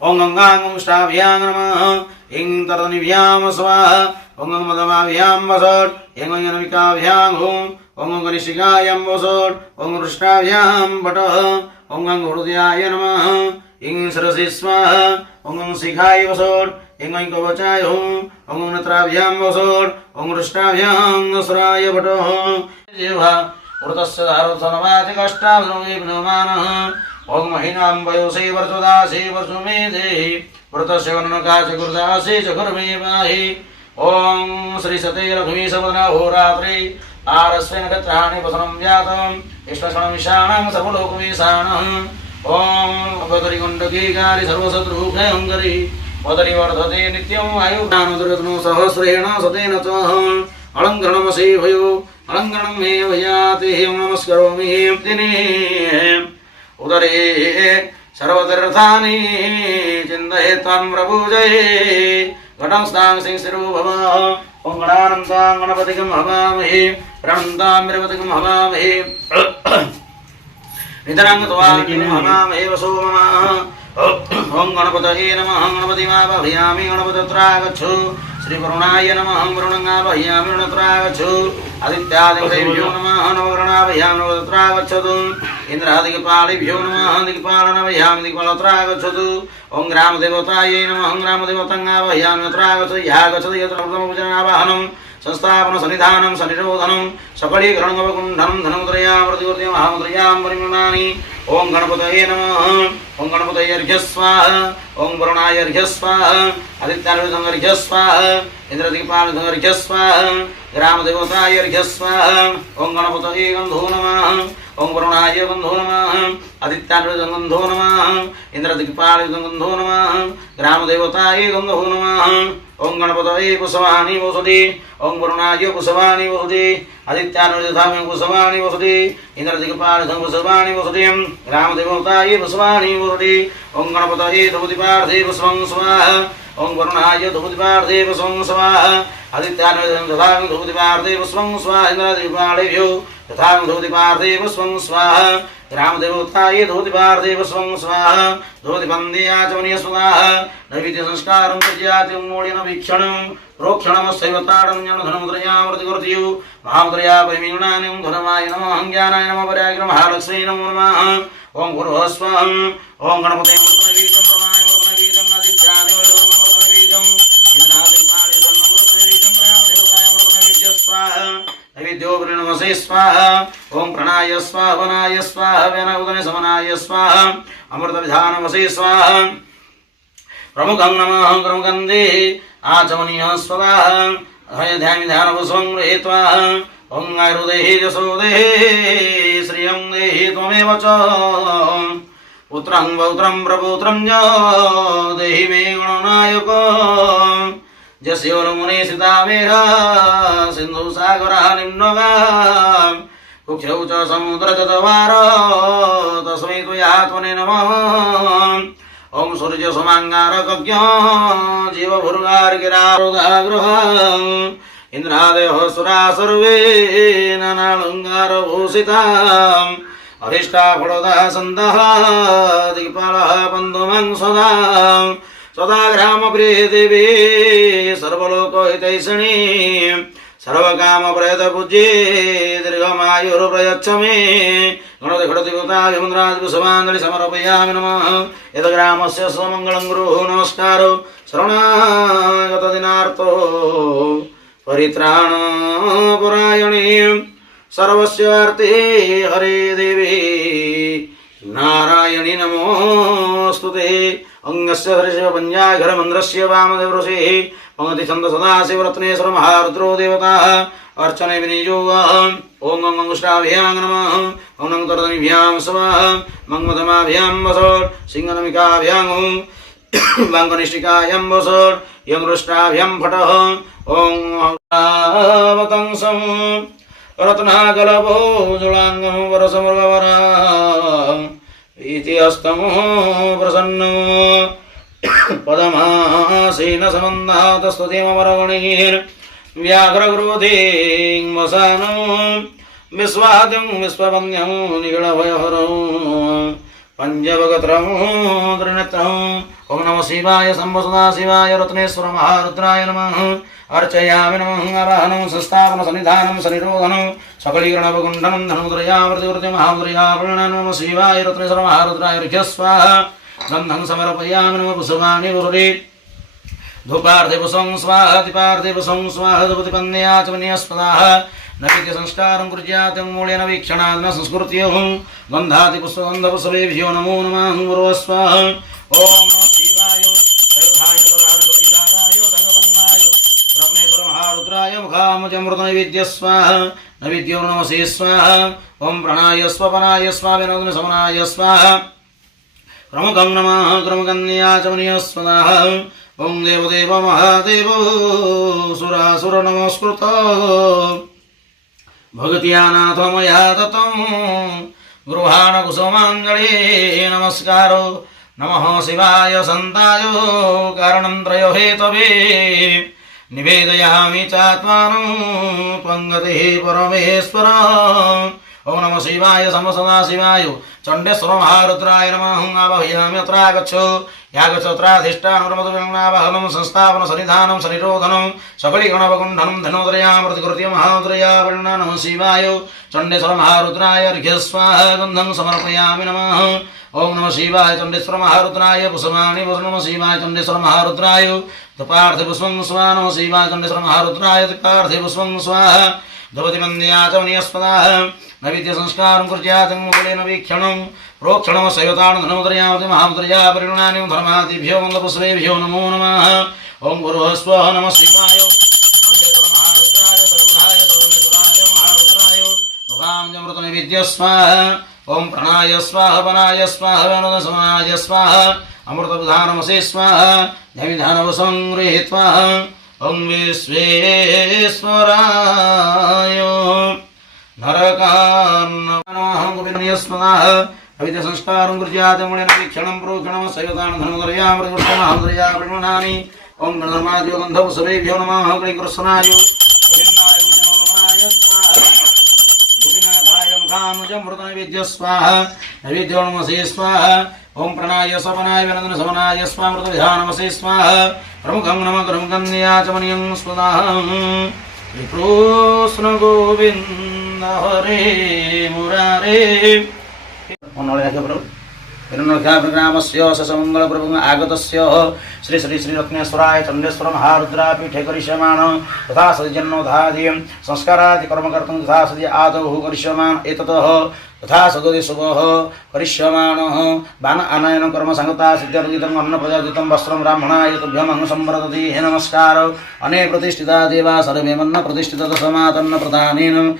ओं गंगांगुष्टाभ्यां नमः इं तर्तनिभ्यां स्वाहा ओं मदमाभ्यां वसोट इं जनविकाभ्यां हुं ओं गणिशिकायां वसोट ओं कृष्णाभ्यां भटः ओं हृदयाय नमः इं सरसि स्वाहा ओं शिखाय वसोट इं कवचाय हुं ओं नेत्राभ्यां वसोट ओं कृष्णाभ्यां सुराय भटः जिह्वा वृतस्य धारोत्सनवाचिकष्टाभिनोमानः ओं महिनां वयोसे वर्षदासे वर्षमे देहि वृतस्य वनकाच गुरुदासे च गुरुमे माहि ओं श्री सते लक्ष्मी सवदना होरात्रि आरस्वेन गत्राणि वसनं जातम् इष्टशणमिषाणां सर्वलोकविशाणः ओं अवतरिकुण्डकी गारि सर्वशत्रुभयङ्करी वदरि वर्धते नित्यम् आयुर्दानुदुर्गतनो सहस्रेण सतेन च अलङ्करणमसि भयो अलङ्करणं मे भयाति नमस्करोमि दिने उदरे सर्वतीर्थानि चिन्तयेत्वां प्रपूजये घटं स्नां सिंसिरो भव ओं गणानन्तां गणपतिं हवामहे प्रणन्तां विरपतिं हवामहे नितरां त्वां हवामहे वसो मम ओं गणपतये नमः गणपतिमावाहयामि गणपतित्रागच्छु श्रीवरुणाय नमः वरुणङ्गावाहयामि वरुणत्रागच्छु आदित्यादिदेव्यो नमः नवग्रहावाहयामि नवग्रहागच्छतु इंद्रादिकपालिभ्यो नमः दिक्पालनावाहयामि दिक्पालत्रागच्छतु ओं ग्रामदेवतायै नमः ग्रामदेवताङ्गावाहयामि तत्रागच्छतु यागच्छतु यत्र पूजनावाहनं संस्थापन सन्निधानं सनिरोधनं सकलीकरणमवकुण्ठनं धनमुद्रयां महामुद्रयां परिमृणानि ओं गणपतये नमः ओं गणपतये अर्घ्य स्वाहा ओं वरुणाय अर्घ्य स्वाहा आदित्याय अर्घ्य स्वाहा इंद्रदिक्पालाय स्वाहा ग्रामदेवताय अर्घ्य स्वाहा ओं गणपतये गन्धो नमः ओं वरुणाय गन्धो नमः आदित्याय गन्धो नमः इंद्रदिक्पालाय गन्धो नमः ग्रामदेवताय गन्धो नमः ओं गणपतये पुष्पाणि वसुति ओं वरुणाय पुष्पाणि वसुति आदित्याय पुष्पाणि वसुति इंद्रदिक्पालाय पुष्पाणि वसुति ग्रामदेवताय पुष्पाणि वसुति ओं गणपतये धूतिपार्थे पुष्पं स्वाहा ओं वरुणाय धूतिपार्थे पुष्पं स्वाहा आदित्याय धूतिपार्थे पुष्पं स्वाहा इंद्रदिक्पालेभ्यो तथा धूतिपार्थे पुष्पं स्वाहा ग्रामदेवताय धूतिपार्थे पुष्पं स्वाहा धूतिपन्देयाचमनीय स्वाहा नैवेद्य संस्कारं प्रज्याति मूल्यन वीक्षणं प्रोक्षणमस्यैव ताडं जनधनमुद्रयामृतिकृत्यु महामुद्रया परिमीणानि धनमाय नमः ज्ञानाय नमः पर्याय महालक्ष्मी नमो नमः ओं गुरुः स्वं ओं गणपते मृतनैवेद्यं प्रणाय मृतनैवेद्यं आदित्यादिवैद्यं इंद्रादिपालितं मृतनैवेद्यं ग्रामदेवताय मृतनैवेद्य स्वाहा नैवेद्यो प्रणमसे स्वाहा ओं प्रणाय स्वाहा वनाय स्वाहा व्यानोदने समनाय स्वाहा अमृतविधानमसे स्वाहा प्रमुखं नमः क्रमगन्धे आचमनीयः स्वाहा हयध्यामि ध्यानपुष्पं गृहीत्वा ओं आयुर्देहि यशोदेहि श्रियं देहि त्वमेव च पुत्रं पौत्रं प्रपुत्रं च देहि मे गणनायक जस्योर्मुने सीतामेघा सिन्धुसागरः निम्नगा कुक्षौ च समुद्रतटवार तस्मै त्वयात्मने नमः ओं सूर्य सुमांगारकज्ञ जीवभुर्गार्गिरारुदाग्रह इंद्रादयः सुरा सर्वे नानालङ्कारभूषिताम् अभीष्टाफलदा सन्तः दिक्पालः बन्धुमं सदा सदा ग्रामप्रिये देवी सर्वलोकहितैषिणी सर्वकामप्रयतपूज्ये दीर्घमायुर्प्रयच्छ मे गणतिघटतिगताभिमुद्रादिपुष्पाञ्जलि समर्पयामि नमः यद्ग्रामस्य स्वमङ्गलं गुरुः नमस्कारो शरणागतदिनार्तो परित्राणपरायणे सर्वस्यार्थे हरे देवी नारायणी नमोस्तुते अंगस्य हर्षः पञ्चाघरमन्द्रस्य वामदेवऋषेः पंगति छन्द सदाशिवरत्नेश्वर महारुद्रो देवताः अर्चने विनियो ओं अंगुष्ठाभ्यां नमः ओं तर्तनीभ्यां स्वाहा मंगमदमाभ्यां वसोट सिंहनमिकाभ्यां वाङ्कनिष्ठिकायां वसोट यंगृष्टाभ्यां फटः ओं आवतंसं रत्नाकलभो जुलाङ्गं वरसमृगवरा इति हस्तं प्रसन्नं पदमासीन समन्नातस्तुतिमरगणैर् व्याघ्रग्रोधिं वसानं विश्वाद्यं विश्ववन्द्यं निगळभयहरं पंचवगत्रं त्रिनेत्रं ओम नमः शिवाय शंभो सदाशिवाय रत्नेश्वर महारुद्राय नमः अर्चयामि नमः आवाहनं संस्थापन सन्निधानं सनिरोधनं सकलीकरणवगुण्डनं धनुद्रयामृतिवृति महामुद्रयावृणं नमः शिवाय रत्नेश्वर महारुद्राय स्वाहा गन्धं समर्पयामि नमः पुष्पाणि पुरुरे धूपार्थिपुष्पं स्वाहा दीपार्थिपुष्पं स्वाहा धूपदीपन्याचमनीयस्पदाः नैवेद्य संस्कारं कुर्यात् मूलेन वीक्षणात् न संस्कृत्योः गन्धादिपुष्पगन्धपुष्पेभ्यो नमो नमः गुरो स्वाहा ॐ नमः शिवाय सर्वधाय सर्वहारकविरागाय संगपङ्गाय रत्नेश्वर महारुद्राय मुखामुजमृत नैवेद्य स्वाहा नैवेद्यो नमसे स्वाहा ॐ प्रणाय स्वपनाय स्वाविनोदन समनाय स्वाहा क्रमुकं नमः क्रमुकन्याचमनीयस्पदाः ॐ देवदेव महादेव सुरासुर नमस्कृत भगत्यानाथ मया दत्तं गृहाण कुसुमाञ्जलि नमस्कारो नमः शिवाय सन्ताय कारणं त्रयो हेतवे निवेदयामि चात्मानं त्वं गतिः परमेश्वर ओम नमः शिवाय शंभो सदाशिवाय चण्डेश्वर महारुद्राय नमः आवाहयामि अत्र आगच्छ यागच्छत्राधिष्ठानमृतवाहनं संस्थापन सन्निधानं सनिरोधनं सकलीगणवगुण्डनं धनोदरयामृतिकृत्य महारुद्रयावृण्ण नमः शिवाय चण्डेश्वर महारुद्राय अर्घ्यस्वाहा गन्धं समर्पयामि नमः ओम नमः शिवाय चण्डेश्वर महारुद्राय पुष्पाणि नमः शिवाय चण्डेश्वर महारुद्राय धूपार्थिपुष्पं स्वाहा नमः शिवाय चण्डेश्वर महारुद्राय दीपार्थिपुष्पं स्वाहा धूपदीपन्याचमनीयस्पदाः नैवेद्य संस्कारं कुर्यात् मूलेन वीक्षणं प्रोक्षणं शैवतान् धनमुद्रयामति महामुद्रया परिगृह्णानि धर्मादिभ्यो मन्दपुष्पेभ्यो नमो नमः ॐ गुरुः स्वः नमः शिवाय चण्डेश्वर महारुद्राय सर्वधाय सर्वेश्वराय महारुद्राय मुखाम्जमृत नैवेद्य स्वाहा ॐ प्रणाय स्वाहा पनाय स्वाहा वेणुदसमाय स्वाहा अमृतविधानमसे स्वाहा ध्यविधानवसं गृहीत्वा ॐ विश्वेश्वराय नरकान्नमः अविद्य संस्कारं कुर्यात् मूलेन वीक्षणं प्रोक्षणं शैवतान् धनमुद्रयामृतमहामुद्रयावृणानि ॐ गणधर्मादियो गन्धपुष्पेभ्यो नमः कृष्णाय गोविन्दाय विष्णुनाय स्वाहा गोपीनाथाय मुखामुजमृतनैवेद्य स्वाहा नैवेद्यो नमसे स्वाहा ॐ प्रणाय स्वपनाय वेनन्दन समनाय स्वामृतविधानमसे स्वाहा प्रमुखं नमः क्रमुकन्याचमनीयं स्वदाहं कृष्ण गोविन्द हरे मुरारे हिरण्यग्रामस्य ससमङ्गलप्रभुं आगतस्य श्री श्री श्री रत्नेश्वराय चण्डेश्वर महारुद्रापीठे करिष्यमाण तथा सज्जन्नोधादिं संस्कारादि कर्मकर्तुं तथा सदि आदौ करिष्यमाण एततः तथा सगदि शुभः करिष्यमाणः बाण आनयन कर्म संगता सिद्ध्यर्जितम् अन्न प्रजाजितं वस्त्रं ब्राह्मणाय तुभ्यम् संप्रदति हे नमस्कार अने प्रतिष्ठिता देवा सर्वे मन्न प्रतिष्ठित समातन्न प्रदानेन